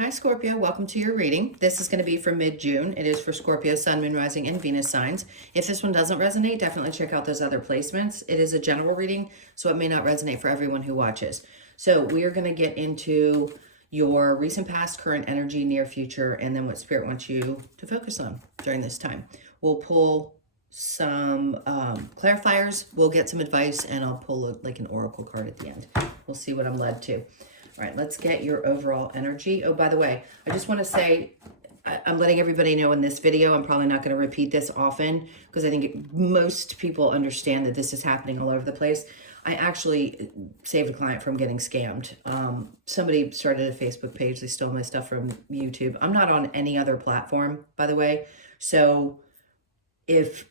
Hi, Scorpio. Welcome to your reading. This is going to be for mid-June. It is for Scorpio, Sun, Moon, Rising, and Venus signs. If this one doesn't resonate, definitely check out those other placements. It is a general reading, so it may not resonate for everyone who watches. So we are going to get into your recent past, current energy, near future, and then what Spirit wants you to focus on during this time. We'll pull some clarifiers. We'll get some advice, and I'll pull like an oracle card at the end. We'll see what I'm led to. All right, let's get your overall energy. Oh, by the way, I just want to say, I'm letting everybody know in this video, I'm probably not going to repeat this often because I think most people understand that this is happening all over the place. I actually saved a client from getting scammed. Somebody started a Facebook page. They stole my stuff from YouTube. I'm not on any other platform, by the way. So if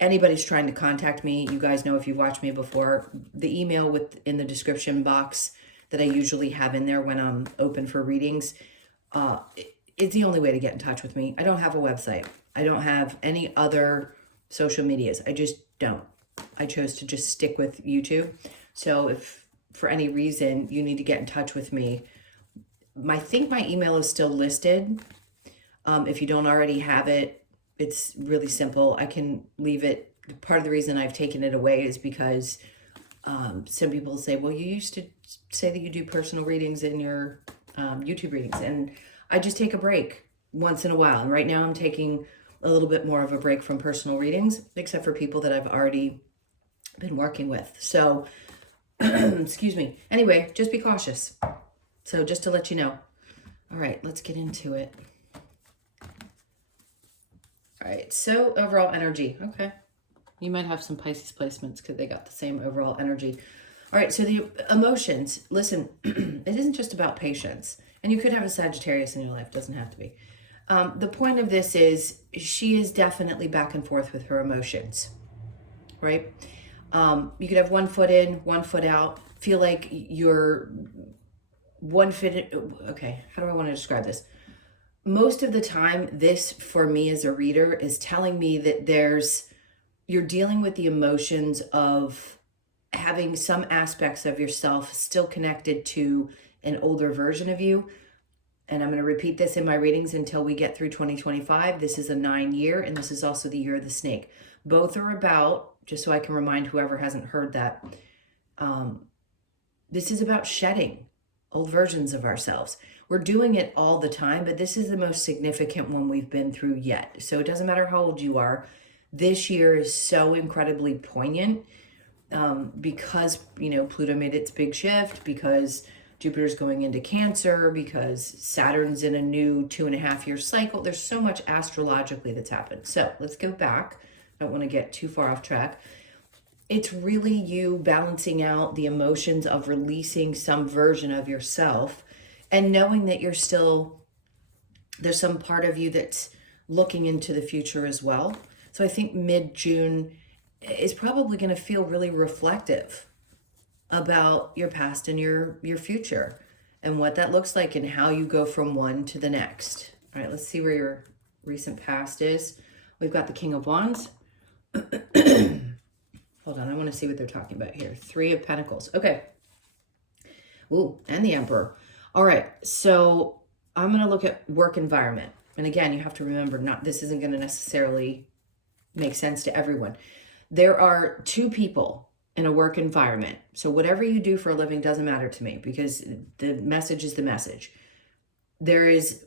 anybody's trying to contact me, you guys know if you've watched me before, the email in the description box that I usually have in there when I'm open for readings, it's the only way to get in touch with me. I don't have a website. I don't have any other social medias. I just don't. I chose to just stick with YouTube. So if for any reason you need to get in touch with me, I think my email is still listed. If you don't already have it, it's really simple. I can leave it. Part of the reason I've taken it away is because some people say, well, you used to say that you do personal readings in your YouTube readings. And I just take a break once in a while. And right now I'm taking a little bit more of a break from personal readings, except for people that I've already been working with. So, excuse me. Anyway, just be cautious. So just to let you know. All right, let's get into it. All right, so overall energy. Okay. You might have some Pisces placements because they got the same overall energy. All right, so the emotions. Listen, it isn't just about patience. And you could have a Sagittarius in your life. Doesn't have to be. The point of this is she is definitely back and forth with her emotions, right? You could have one foot in, one foot out. Feel like you're one foot in. Okay, how do I want to describe this? Most of the time, this, for me as a reader, is telling me that you're dealing with the emotions of having some aspects of yourself still connected to an older version of you. And I'm going to repeat this in my readings until we get through 2025. This is a 9-year, and this is also the year of the snake. Both are about, just so I can remind whoever hasn't heard that, this is about shedding old versions of ourselves. We're doing it all the time, but this is the most significant one we've been through yet. So it doesn't matter how old you are. This year is so incredibly poignant because, Pluto made its big shift, because Jupiter's going into Cancer, because Saturn's in a new 2.5-year cycle. There's so much astrologically that's happened. So let's go back. I don't want to get too far off track. It's really you balancing out the emotions of releasing some version of yourself and knowing that there's some part of you that's looking into the future as well. So I think mid-June is probably going to feel really reflective about your past and your future and what that looks like and how you go from one to the next. All right, let's see where your recent past is. We've got the King of Wands. Hold on, I want to see what they're talking about here. 3 of Pentacles. Okay. Ooh, and the Emperor. All right, so I'm going to look at work environment. And again, you have to remember, this isn't going to necessarily make sense to everyone. There are 2 people in a work environment. So whatever you do for a living doesn't matter to me because the message is the message. There is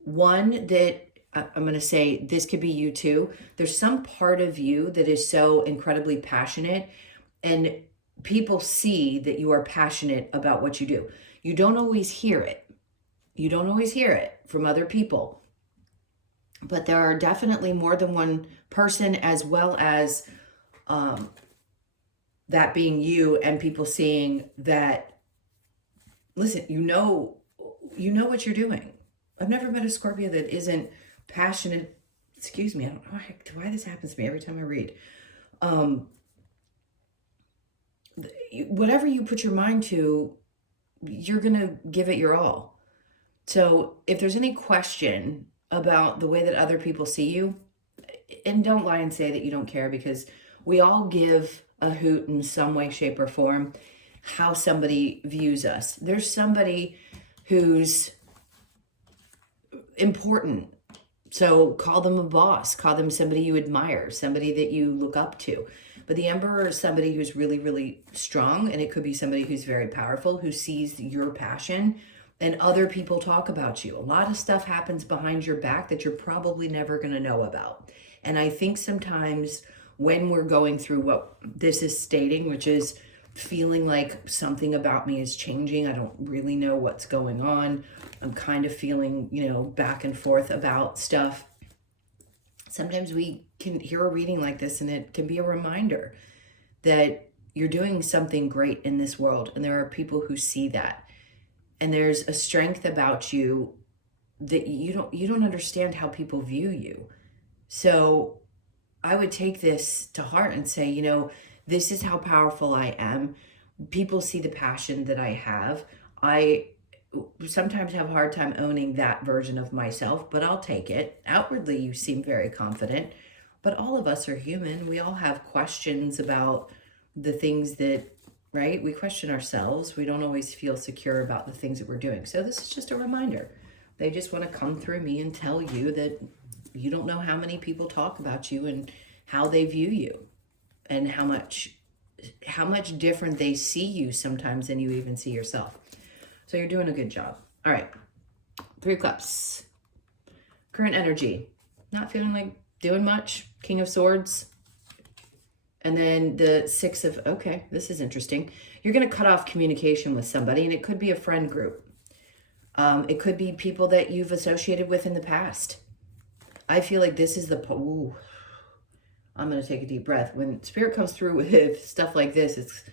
one that I'm going to say, this could be you too. There's some part of you that is so incredibly passionate, and people see that you are passionate about what you do. You don't always hear it. You don't always hear it from other people. But there are definitely more than one person, as well as that being you, and people seeing that, listen, you know what you're doing. I've never met a Scorpio that isn't passionate. Excuse me, I don't know why this happens to me every time I read. Whatever you put your mind to, you're going to give it your all. So if there's any question about the way that other people see you, and don't lie and say that you don't care, because we all give a hoot in some way, shape, or form how somebody views us. There's somebody who's important. So call them a boss, call them somebody you admire, somebody that you look up to. But the Emperor is somebody who's really, really strong, and it could be somebody who's very powerful, who sees your passion, and other people talk about you. A lot of stuff happens behind your back that you're probably never going to know about. And I think sometimes when we're going through what this is stating, which is feeling like something about me is changing, I don't really know what's going on, I'm kind of feeling, back and forth about stuff. Sometimes we can hear a reading like this and it can be a reminder that you're doing something great in this world, and there are people who see that. And there's a strength about you that you don't understand how people view you. So I would take this to heart and say, this is how powerful I am. People see the passion that I have. I sometimes have a hard time owning that version of myself, but I'll take it. Outwardly, you seem very confident, but all of us are human. We all have questions about the things that, right? We question ourselves. We don't always feel secure about the things that we're doing. So this is just a reminder. They just want to come through me and tell you that you don't know how many people talk about you and how they view you, and how much different they see you sometimes than you even see yourself. So you're doing a good job. All right. 3 of Cups. Current energy. Not feeling like doing much. King of Swords. And then the 6 of, okay, this is interesting. You're going to cut off communication with somebody, and it could be a friend group. It could be people that you've associated with in the past. I feel like this is ooh, I'm going to take a deep breath. When Spirit comes through with stuff like this,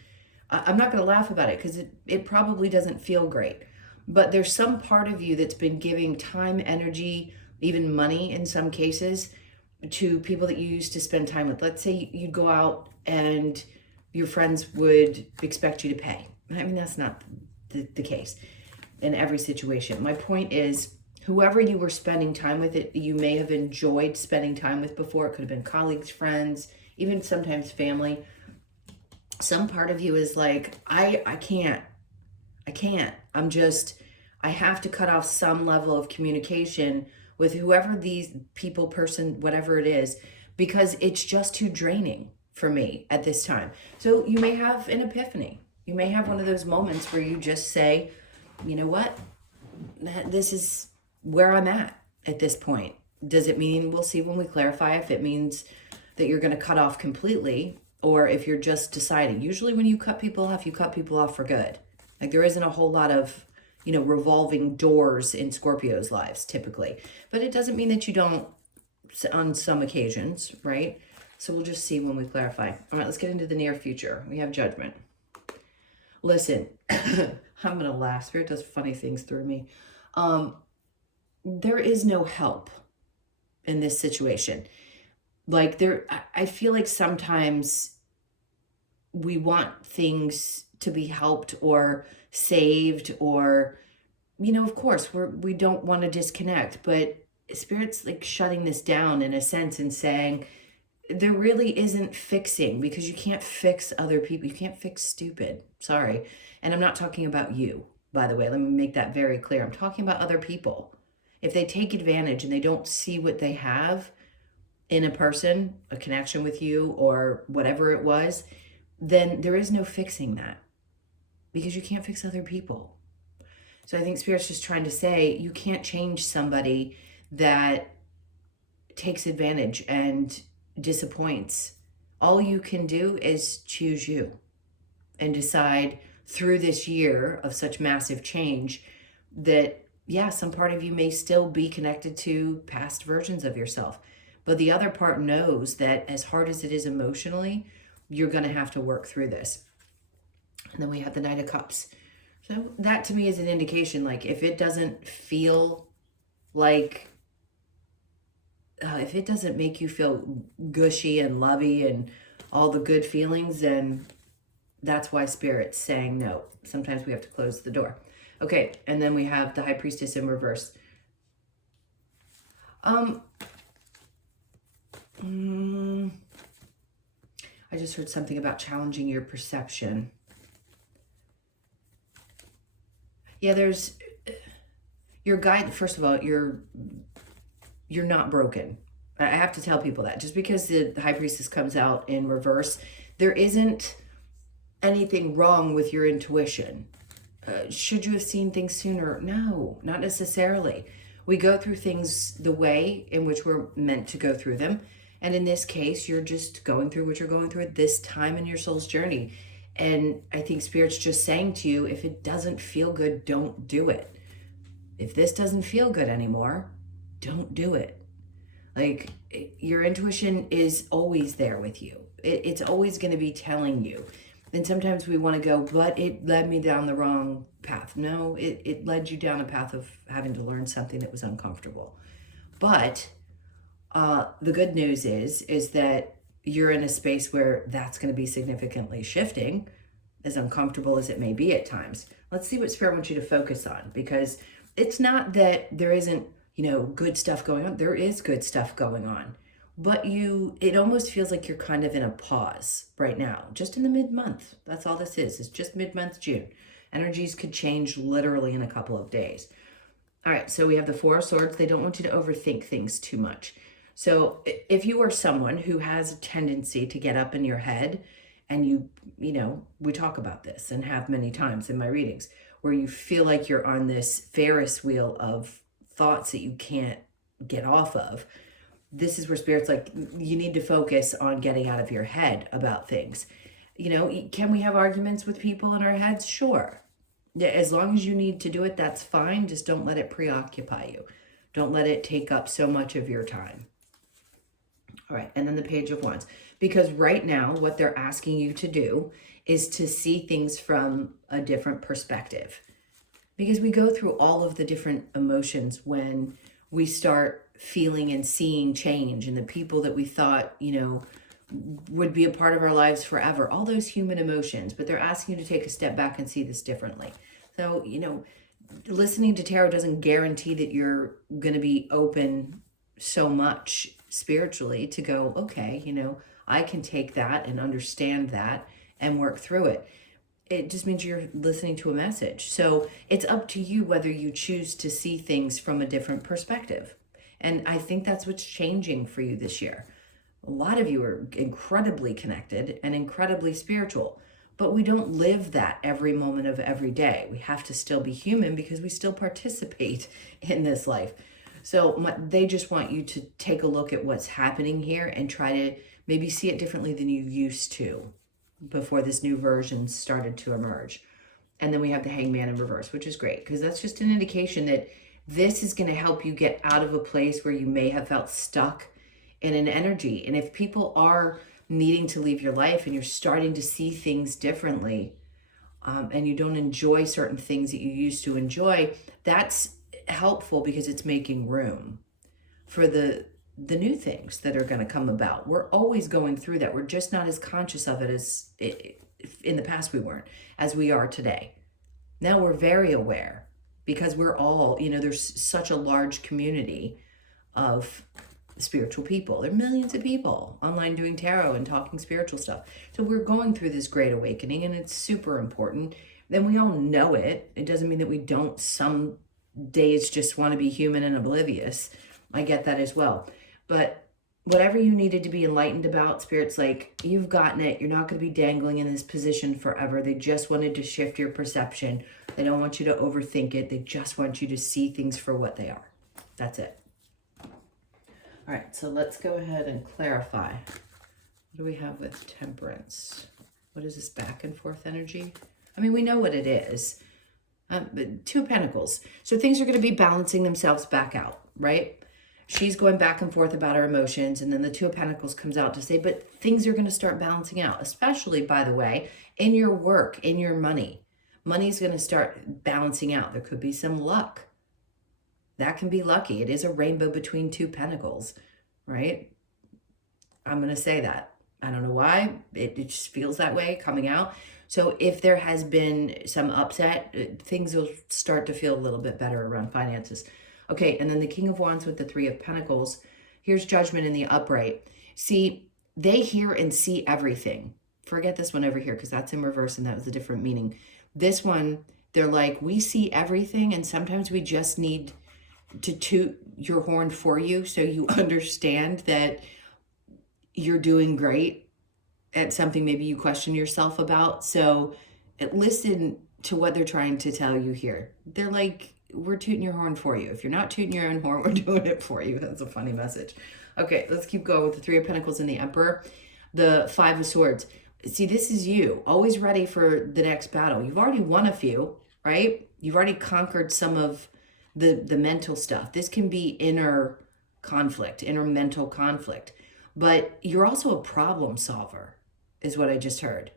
I'm not going to laugh about it because it probably doesn't feel great. But there's some part of you that's been giving time, energy, even money in some cases, to people that you used to spend time with. Let's say you'd go out and your friends would expect you to pay. I mean, that's not the case in every situation. My point is, whoever you were spending time with, you may have enjoyed spending time with before. It could have been colleagues, friends, even sometimes family. Some part of you is like, I can't. I have to cut off some level of communication with whoever these people, person, whatever it is, because it's just too draining for me at this time. So you may have an epiphany. You may have one of those moments where you just say, you know what? This is where I'm at this point. Does it mean, we'll see when we clarify, if it means that you're going to cut off completely, or if you're just deciding. Usually when you cut people off for good. Like, there isn't a whole lot of, revolving doors in Scorpio's lives typically. But it doesn't mean that you don't on some occasions, right? So we'll just see when we clarify. All right, let's get into the near future. We have Judgment. Listen, I'm going to laugh. Spirit does funny things through me. There is no help in this situation. Like, I feel like sometimes we want things to be helped or saved, or, of course we don't want to disconnect, but Spirit's like shutting this down in a sense and saying there really isn't fixing, because you can't fix other people. You can't fix stupid. Sorry. And I'm not talking about you, by the way. Let me make that very clear. I'm talking about other people. If they take advantage and they don't see what they have in a person, a connection with you or whatever it was, then there is no fixing that, because you can't fix other people. So I think Spirit's just trying to say, you can't change somebody that takes advantage and disappoints. All you can do is choose you and decide through this year of such massive change that, yeah, some part of you may still be connected to past versions of yourself, but the other part knows that as hard as it is emotionally, you're going to have to work through this. And then we have the Knight of Cups. So that to me is an indication, like, if it doesn't feel like, if it doesn't make you feel gushy and lovey and all the good feelings, then that's why Spirit's saying no. Sometimes we have to close the door. Okay, and then we have the High Priestess in reverse. I just heard something about challenging your perception. Yeah, Your guide, first of all, you're not broken. I have to tell people that just because the high priestess comes out in reverse, there isn't anything wrong with your intuition. Should you have seen things sooner? No, not necessarily. We go through things the way in which we're meant to go through them. And in this case, you're just going through what you're going through at this time in your soul's journey. And I think Spirit's just saying to you, if it doesn't feel good, don't do it. If this doesn't feel good anymore, don't do it. Like, your intuition is always there with you. It's always going to be telling you. And sometimes we want to go, but it led me down the wrong path. No, it led you down a path of having to learn something that was uncomfortable. But the good news is that you're in a space where that's going to be significantly shifting, as uncomfortable as it may be at times. Let's see what Spirit wants you to focus on, because it's not that there isn't, good stuff going on. There is good stuff going on. But it almost feels like you're kind of in a pause right now, just in the mid-month. That's all this is. It's just mid-month June. Energies could change literally in a couple of days. All right, so we have the Four of Swords. They don't want you to overthink things too much. So if you are someone who has a tendency to get up in your head, and we talk about this and have many times in my readings, where you feel like you're on this Ferris wheel of thoughts that you can't get off of, this is where Spirit's like, you need to focus on getting out of your head about things. Can we have arguments with people in our heads? Sure. As long as you need to do it, that's fine. Just don't let it preoccupy you. Don't let it take up so much of your time. All right, and then the Page of Wands. Because right now, what they're asking you to do is to see things from a different perspective. Because we go through all of the different emotions when we start feeling and seeing change, and the people that we thought, would be a part of our lives forever, all those human emotions, but they're asking you to take a step back and see this differently. So, listening to tarot doesn't guarantee that you're going to be open so much spiritually to go, okay, I can take that and understand that and work through it. It just means you're listening to a message. So it's up to you whether you choose to see things from a different perspective. And I think that's what's changing for you this year. A lot of you are incredibly connected and incredibly spiritual, but we don't live that every moment of every day. We have to still be human because we still participate in this life. So they just want you to take a look at what's happening here and try to maybe see it differently than you used to before this new version started to emerge. And then we have the Hangman in reverse, which is great because that's just an indication that this is going to help you get out of a place where you may have felt stuck in an energy. And if people are needing to leave your life and you're starting to see things differently, and you don't enjoy certain things that you used to enjoy, that's helpful because it's making room for the new things that are going to come about. We're always going through that. We're just not as conscious of it as in the past we weren't, as we are today. Now we're very aware because we're all, there's such a large community of spiritual people. There are millions of people online doing tarot and talking spiritual stuff. So we're going through this great awakening and it's super important. Then we all know it. It doesn't mean that we don't some days just want to be human and oblivious. I get that as well. But whatever you needed to be enlightened about, Spirit's like, you've gotten it. You're not going to be dangling in this position forever. They just wanted to shift your perception. They don't want you to overthink it. They just want you to see things for what they are. That's it. All right, so let's go ahead and clarify. What do we have with Temperance? What is this back and forth energy? I mean, we know what it is. Two of Pentacles. So things are going to be balancing themselves back out, right? She's going back and forth about her emotions, and then the Two of Pentacles comes out to say, but things are going to start balancing out, especially, by the way, in your work, in your money. Money's going to start balancing out. There could be some luck. That can be lucky. It is a rainbow between two pentacles, right? I'm going to say that. I don't know why. It just feels that way coming out. So if there has been some upset, things will start to feel a little bit better around finances. Okay, and then the King of Wands with the Three of Pentacles. Here's Judgment in the upright. See, they hear and see everything. Forget this one over here because that's in reverse and that was a different meaning. This one, They're like, we see everything, and sometimes we just need to toot your horn for you so you understand that you're doing great at something maybe you question yourself about. So listen to what they're trying to tell you here. They're like, we're tooting your horn for you. If you're not tooting your own horn, we're doing it for you. That's a funny message. Okay, let's keep going with the Three of Pentacles and the Emperor. The Five of Swords. See, this is you, always ready for the next battle. You've already won a few, right? You've already conquered some of the mental stuff. This can be inner conflict, inner mental conflict. But you're also a problem solver, is what I just heard.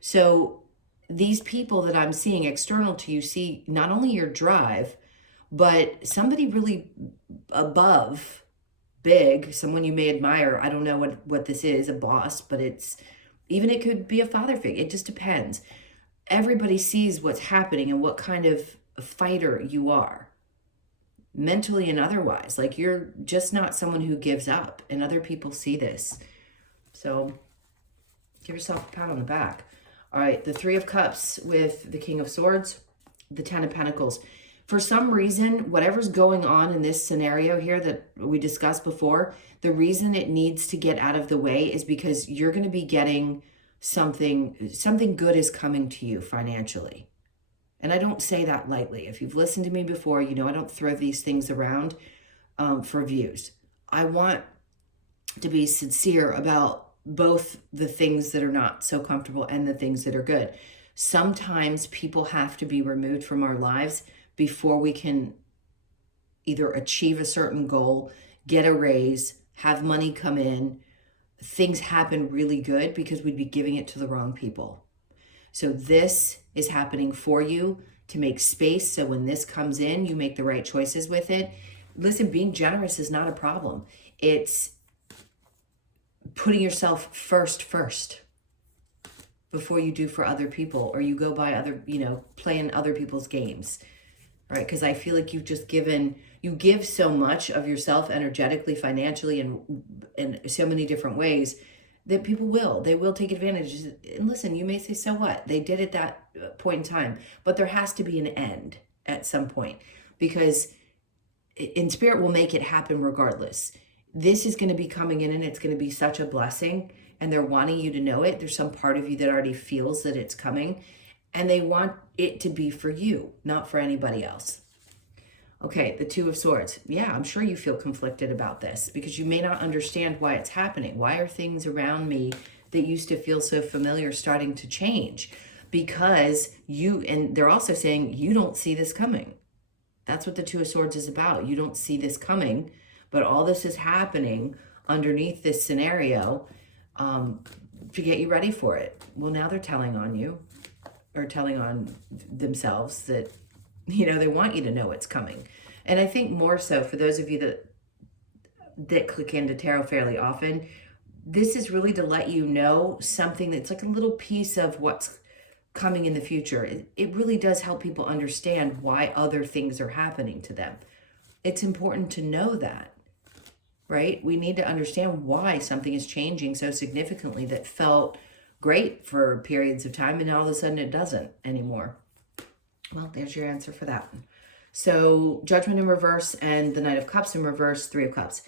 So these people that I'm seeing external to you see not only your drive, but somebody really above, big, someone you may admire. I don't know what this is, a boss, but it could be a father figure. It just depends. Everybody sees what's happening and what kind of fighter you are, mentally and otherwise. Like, you're just not someone who gives up, and other people see this. So give yourself a pat on the back. All right, the Three of Cups with the King of Swords, the Ten of Pentacles. For some reason, whatever's going on in this scenario here that we discussed before, the reason it needs to get out of the way is because you're going to be getting something good is coming to you financially. And I don't say that lightly. If you've listened to me before, you know I don't throw these things around for views. I want to be sincere about both the things that are not so comfortable and the things that are good. Sometimes people have to be removed from our lives before we can either achieve a certain goal, get a raise, have money come in. Things happen really good because we'd be giving it to the wrong people. So this is happening for you to make space. So when this comes in, you make the right choices with it. Listen, being generous is not a problem. It's putting yourself first before you do for other people, or you go by other, playing other people's games, right? Because I feel like you give so much of yourself energetically, financially, and in so many different ways that they will take advantage. And listen, you may say, so what? They did at that point in time, but there has to be an end at some point, because in spirit will make it happen regardless. This is going to be coming in, and it's going to be such a blessing, and they're wanting you to know it. There's some part of you that already feels that it's coming, and they want it to be for you, not for anybody else. Okay, the Two of Swords. Yeah, I'm sure you feel conflicted about this because you may not understand why it's happening. Why are things around me that used to feel so familiar starting to change? Because and they're also saying you don't see this coming. That's what the Two of Swords is about. You don't see this coming, but all this is happening underneath this scenario to get you ready for it. Well, now they're telling on you, or telling on themselves that, they want you to know it's coming. And I think more so for those of you that click into tarot fairly often, this is really to let you know something that's like a little piece of what's coming in the future. It really does help people understand why other things are happening to them. It's important to know that, right? We need to understand why something is changing so significantly that felt great for periods of time, and all of a sudden it doesn't anymore. Well, there's your answer for that one. So Judgment in reverse and the Knight of Cups in reverse, Three of Cups.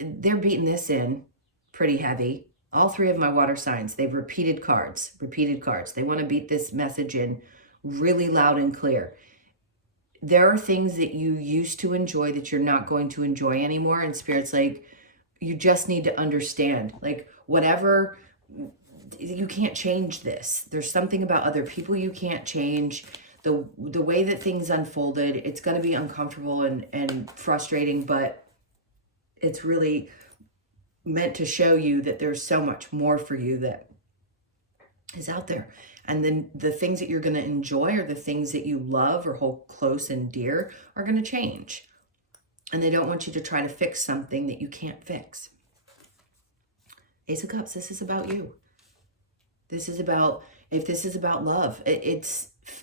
They're beating this in pretty heavy. All three of my water signs, they've repeated cards. They want to beat this message in really loud and clear. There are things that you used to enjoy that you're not going to enjoy anymore. And Spirit's like, you just need to understand, like, whatever, you can't change this. There's something about other people you can't change. The way that things unfolded, it's going to be uncomfortable and frustrating, but it's really meant to show you that there's so much more for you that is out there. And then the things that you're going to enjoy, or the things that you love or hold close and dear, are going to change. And they don't want you to try to fix something that you can't fix. Ace of Cups, this is about you. This is about love.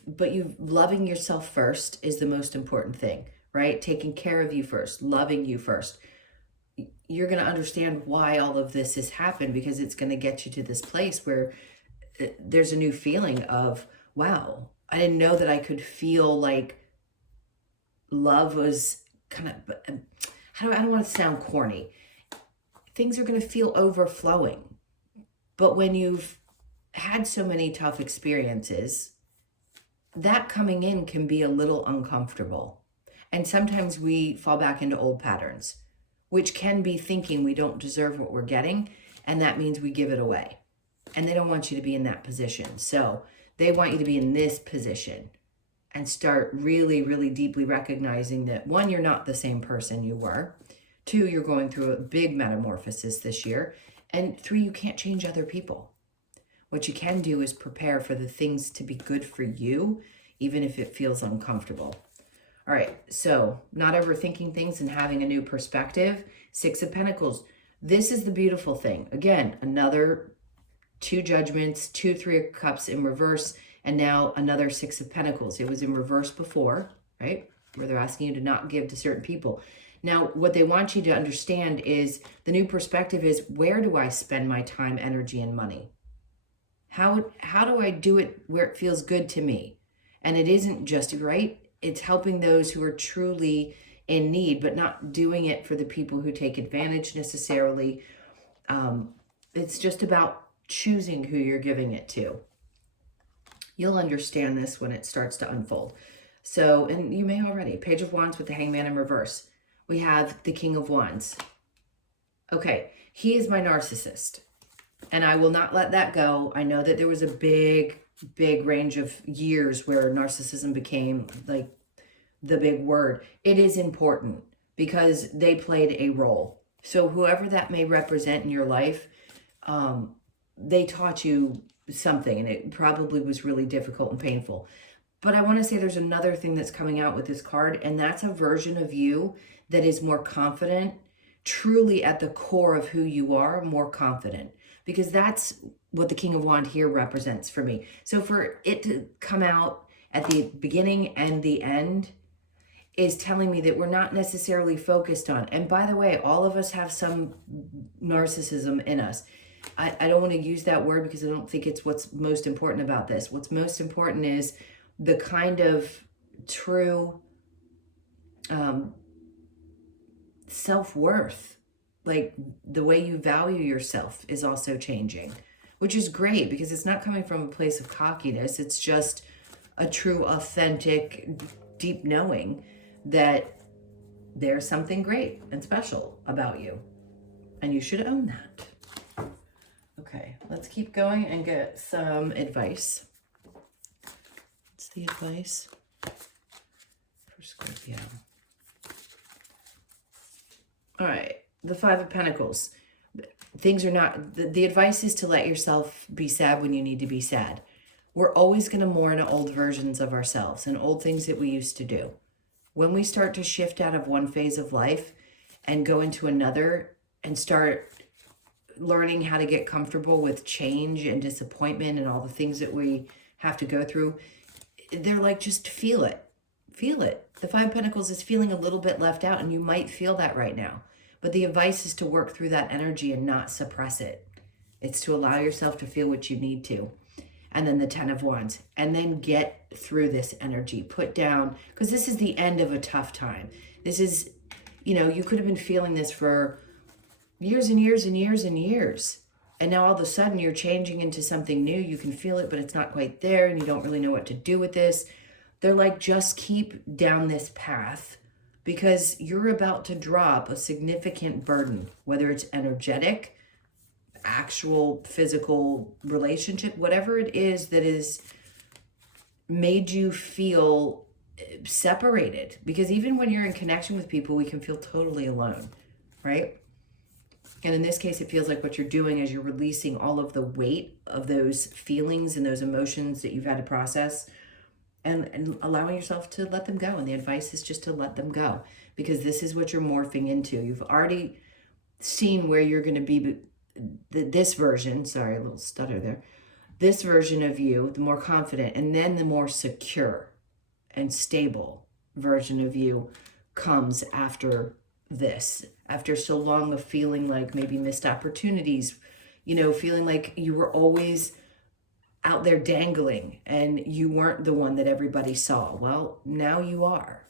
But loving yourself first is the most important thing, right? Taking care of you first, loving you first. You're going to understand why all of this has happened, because it's going to get you to this place where there's a new feeling of, wow, I didn't know that I could feel like love was kind of, I don't want to sound corny. Things are going to feel overflowing. But when you've had so many tough experiences, that coming in can be a little uncomfortable. And sometimes we fall back into old patterns, which can be thinking we don't deserve what we're getting, and that means we give it away. And they don't want you to be in that position. So they want you to be in this position and start really, really deeply recognizing that, one, you're not the same person you were. Two, you're going through a big metamorphosis this year. And three, you can't change other people. What you can do is prepare for the things to be good for you, even if it feels uncomfortable. All right, so not overthinking things and having a new perspective. Six of Pentacles. This is the beautiful thing. Again, another 2 judgments, 2 3 of cups in reverse, and now another 6 of Pentacles. It was in reverse before, right? Where they're asking you to not give to certain people. Now, what they want you to understand is the new perspective is, where do I spend my time, energy, and money? How do I do it where it feels good to me? And it isn't just, right? It's helping those who are truly in need, but not doing it for the people who take advantage necessarily. It's just about choosing who you're giving it to. You'll understand this when it starts to unfold. So, and you may already. Page of Wands with the Hangman in reverse. We have the King of Wands. Okay, he is my narcissist, and I will not let that go. I know that there was a big range of years where narcissism became like the big word. It is important because they played a role. So whoever that may represent in your life, they taught you something, and it probably was really difficult and painful. But I want to say there's another thing that's coming out with this card, and that's a version of you that is more confident, truly at the core of who you are, more confident. Because that's what the King of Wands here represents for me. So for it to come out at the beginning and the end is telling me that we're not necessarily focused on. And by the way, all of us have some narcissism in us. I don't want to use that word because I don't think it's what's most important about this. What's most important is the kind of true self-worth. Like the way you value yourself is also changing, which is great because it's not coming from a place of cockiness. It's just a true, authentic, deep knowing that there's something great and special about you, and you should own that. Okay, let's keep going and get some advice. What's the advice for Scorpio? All right, the Five of Pentacles. Things are not, the advice is to let yourself be sad when you need to be sad. We're always going to mourn old versions of ourselves and old things that we used to do. When we start to shift out of one phase of life and go into another and start learning how to get comfortable with change and disappointment and all the things that we have to go through, they're like, just feel it. Feel it. The Five of Pentacles is feeling a little bit left out, and you might feel that right now. But the advice is to work through that energy and not suppress it. It's to allow yourself to feel what you need to. And then the Ten of Wands. And then get through this energy. Put down, because this is the end of a tough time. This is, you know, you could have been feeling this for years and years and years and years. And now all of a sudden you're changing into something new. You can feel it, but it's not quite there, and you don't really know what to do with this. They're like, just keep down this path, because you're about to drop a significant burden, whether it's energetic, actual physical relationship, whatever it is that is made you feel separated. Because even when you're in connection with people, we can feel totally alone, right? And in this case, it feels like what you're doing is you're releasing all of the weight of those feelings and those emotions that you've had to process, and allowing yourself to let them go. And the advice is just to let them go, because this is what you're morphing into. You've already seen where you're going to be. This version, sorry, a little stutter there. This version of you, the more confident, and then the more secure and stable version of you comes after this. After so long of feeling like maybe missed opportunities, you know, feeling like you were always out there dangling and you weren't the one that everybody saw. Well, now you are.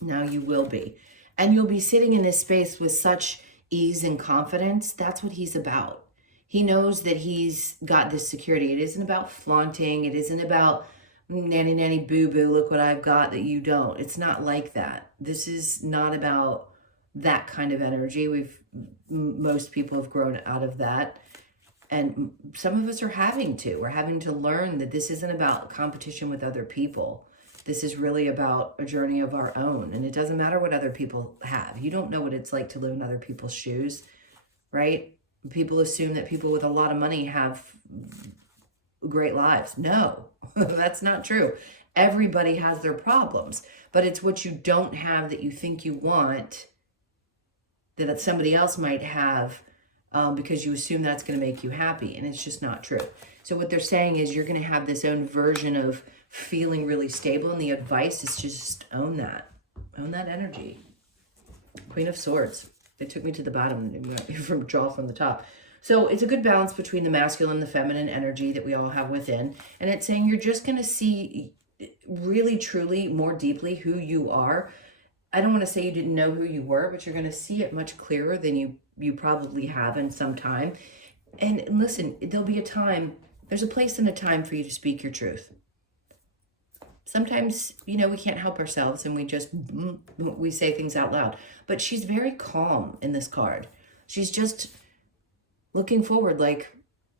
Now you will be. And you'll be sitting in this space with such ease and confidence. That's what he's about. He knows that he's got this security. It isn't about flaunting. It isn't about nanny nanny boo boo, look what I've got that you don't. It's not like that. This is not about that kind of energy. Most people have grown out of that. And some of us are having to. We're having to learn that this isn't about competition with other people. This is really about a journey of our own. And it doesn't matter what other people have. You don't know what it's like to live in other people's shoes, right? People assume that people with a lot of money have great lives. No, that's not true. Everybody has their problems, but it's what you don't have that you think you want that somebody else might have, because you assume that's going to make you happy, and it's just not true. So what they're saying is you're going to have this own version of feeling really stable, and the advice is just own that energy. Queen of Swords. They took me to the bottom from draw from the top. So it's a good balance between the masculine and the feminine energy that we all have within. And it's saying you're just going to see really, truly, more deeply who you are. I don't want to say you didn't know who you were, but you're going to see it much clearer than you probably have in some time. And listen, there'll be a time, there's a place and a time for you to speak your truth. Sometimes, we can't help ourselves and we say things out loud. But she's very calm in this card. She's just looking forward like,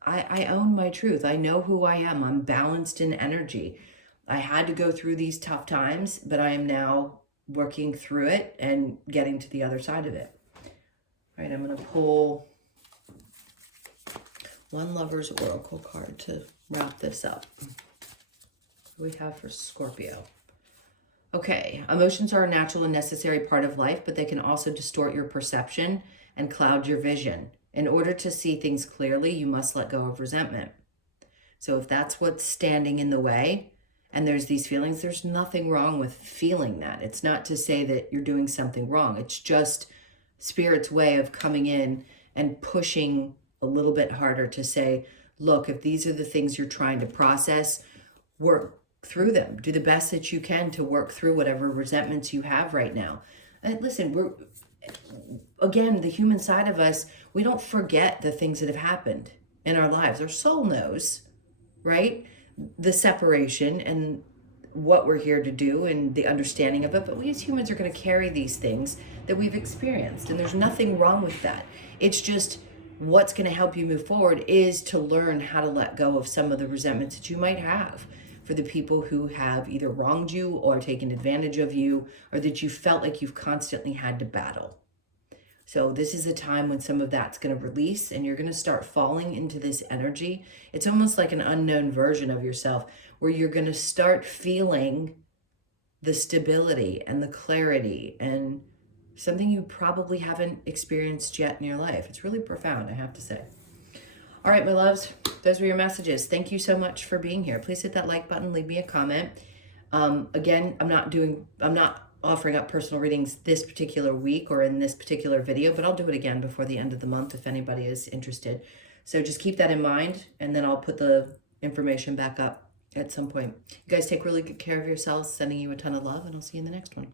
I own my truth. I know who I am. I'm balanced in energy. I had to go through these tough times, but I am now working through it and getting to the other side of it. All right, I'm going to pull one Lover's Oracle card to wrap this up. What do we have for Scorpio? Okay, emotions are a natural and necessary part of life, but they can also distort your perception and cloud your vision. In order to see things clearly, you must let go of resentment. So if that's what's standing in the way, and there's these feelings, there's nothing wrong with feeling that. It's not to say that you're doing something wrong. It's just Spirit's way of coming in and pushing a little bit harder to say, look, if these are the things you're trying to process, work through them. Do the best that you can to work through whatever resentments you have right now. And listen, again, the human side of us, we don't forget the things that have happened in our lives. Our soul knows, right? The separation and what we're here to do and the understanding of it. But we as humans are going to carry these things that we've experienced. And there's nothing wrong with that. It's just what's going to help you move forward is to learn how to let go of some of the resentments that you might have for the people who have either wronged you or taken advantage of you, or that you felt like you've constantly had to battle. So this is a time when some of that's going to release and you're going to start falling into this energy. It's almost like an unknown version of yourself where you're going to start feeling the stability and the clarity and something you probably haven't experienced yet in your life. It's really profound, I have to say. All right, my loves, those were your messages. Thank you so much for being here. Please hit that like button, leave me a comment. Again, I'm not offering up personal readings this particular week or in this particular video, but I'll do it again before the end of the month if anybody is interested. So just keep that in mind, and then I'll put the information back up at some point. You guys take really good care of yourselves, sending you a ton of love, and I'll see you in the next one.